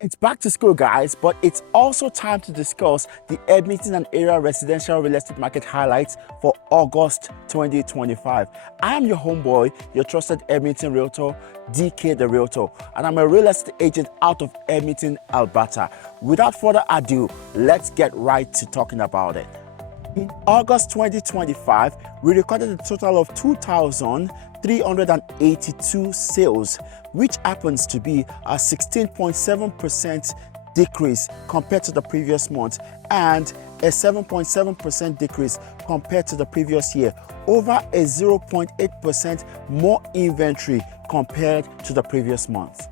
It's back to school, guys, but it's also time to discuss the Edmonton and area residential real estate market highlights for August 2025. I am your homeboy, your trusted Edmonton realtor, DK the Realtor, and I'm a real estate agent out of Edmonton, Alberta. Without further ado, let's get right to talking about it. In August 2025, we recorded a total of 2,382 sales, which happens to be a 16.7% decrease compared to the previous month and a 7.7% decrease compared to the previous year, over a 0.8% more inventory compared to the previous month.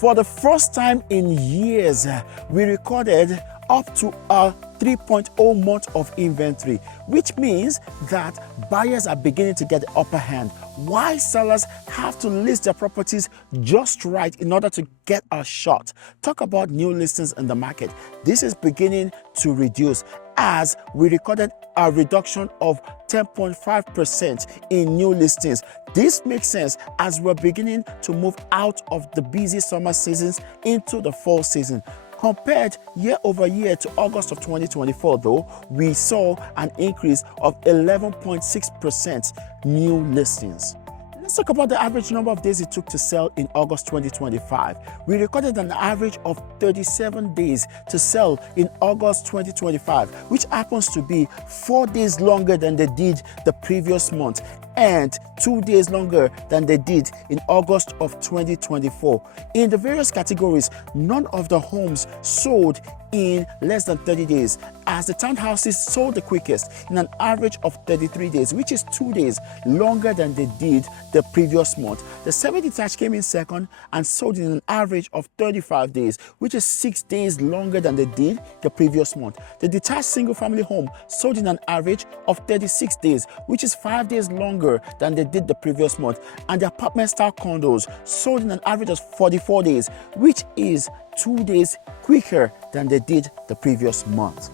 For the first time in years, we recorded up to a 3.0 months of inventory, which means that buyers are beginning to get the upper hand, while sellers have to list their properties just right in order to get a shot. Talk about new listings in the market. This is beginning to reduce, as we recorded a reduction of 10.5% in new listings. This makes sense as we're beginning to move out of the busy summer seasons into the fall season. Compared year over year to August of 2024, though, we saw an increase of 11.6% new listings. Let's talk about the average number of days it took to sell in August 2025. We recorded an average of 37 days to sell in August 2025, which happens to be 4 days longer than they did the previous month and 2 days longer than they did in August of 2024. In the various categories, none of the homes sold in less than 30 days, as the townhouses sold the quickest in an average of 33 days, which is 2 days longer than they did the previous month. The semi-detached came in second and sold in an average of 35 days, which is 6 days longer than they did the previous month. The detached single-family home sold in an average of 36 days, which is 5 days longer than they did the previous month. And the apartment-style condos sold in an average of 44 days, which is 2 days quicker than they did the previous month.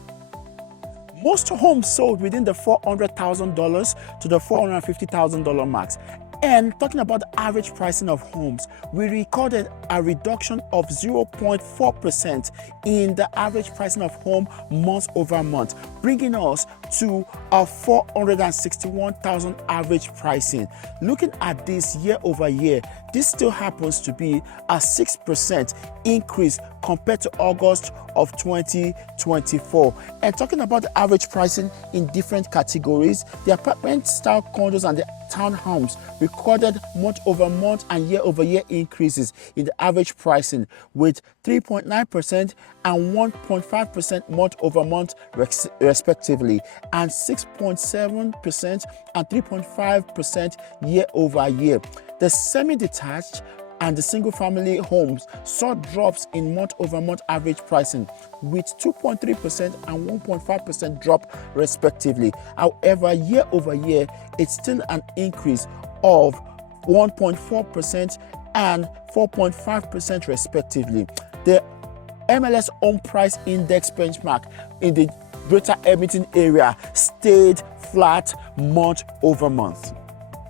Most homes sold within the $400,000 to the $450,000 marks. And talking about the average pricing of homes, we recorded a reduction of 0.4% in the average pricing of home month over month, bringing us to a $461,000 average pricing. Looking at this year over year, this still happens to be a 6% increase compared to August of 2024. And talking about the average pricing in different categories, the apartment style condos and the townhomes recorded month over month and year over year increases in the average pricing, with 3.9% and 1.5% month over month respectively, and 6.7% and 3.5% year over year. The semi-detached and the single-family homes saw drops in month-over-month average pricing, with 2.3% and 1.5% drop respectively. However, year-over-year, it's still an increase of 1.4% and 4.5% respectively. The MLS Home Price Index benchmark in the Greater Edmonton Area stayed flat month-over-month.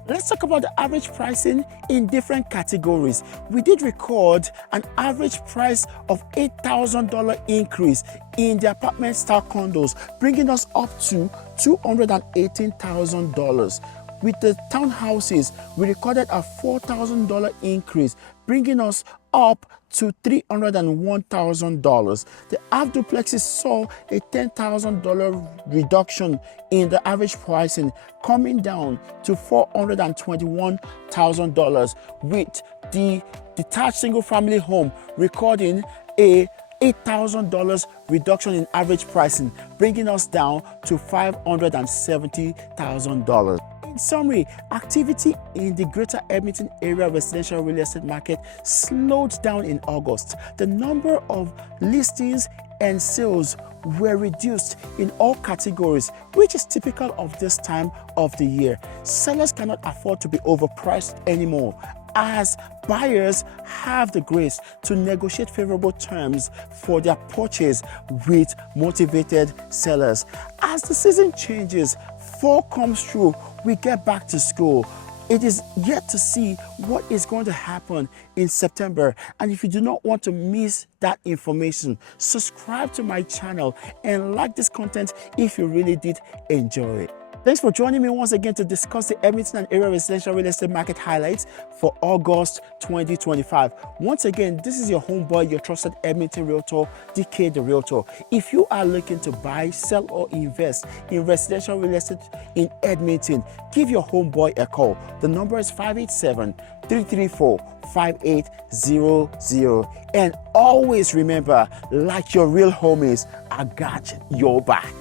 Let's talk about the average pricing in different categories. We did record an average price of $8,000 increase in the apartment style condos, bringing us up to $218,000. With the townhouses, we recorded a $4,000 increase, bringing us up to $301,000. The half duplexes saw a $10,000 reduction in the average pricing, coming down to $421,000, with the detached single-family home recording a $8,000 reduction in average pricing, bringing us down to $570,000. In summary, activity in the Greater Edmonton Area residential real estate market slowed down in August. The number of listings and sales were reduced in all categories, which is typical of this time of the year. Sellers cannot afford to be overpriced anymore, as buyers have the grace to negotiate favorable terms for their purchase with motivated sellers. As the season changes, fall comes through, we get back to school. It is yet to see what is going to happen in September. And if you do not want to miss that information, subscribe to my channel and like this content if you really did enjoy it. Thanks for joining me once again to discuss the Edmonton Area residential real estate market highlights for August 2025. Once again, this is your homeboy, your trusted Edmonton Realtor, DK the Realtor. If you are looking to buy, sell, or invest in residential real estate in Edmonton, give your homeboy a call. The number is 587-334-5800. And always remember, like your real homies, I got your back.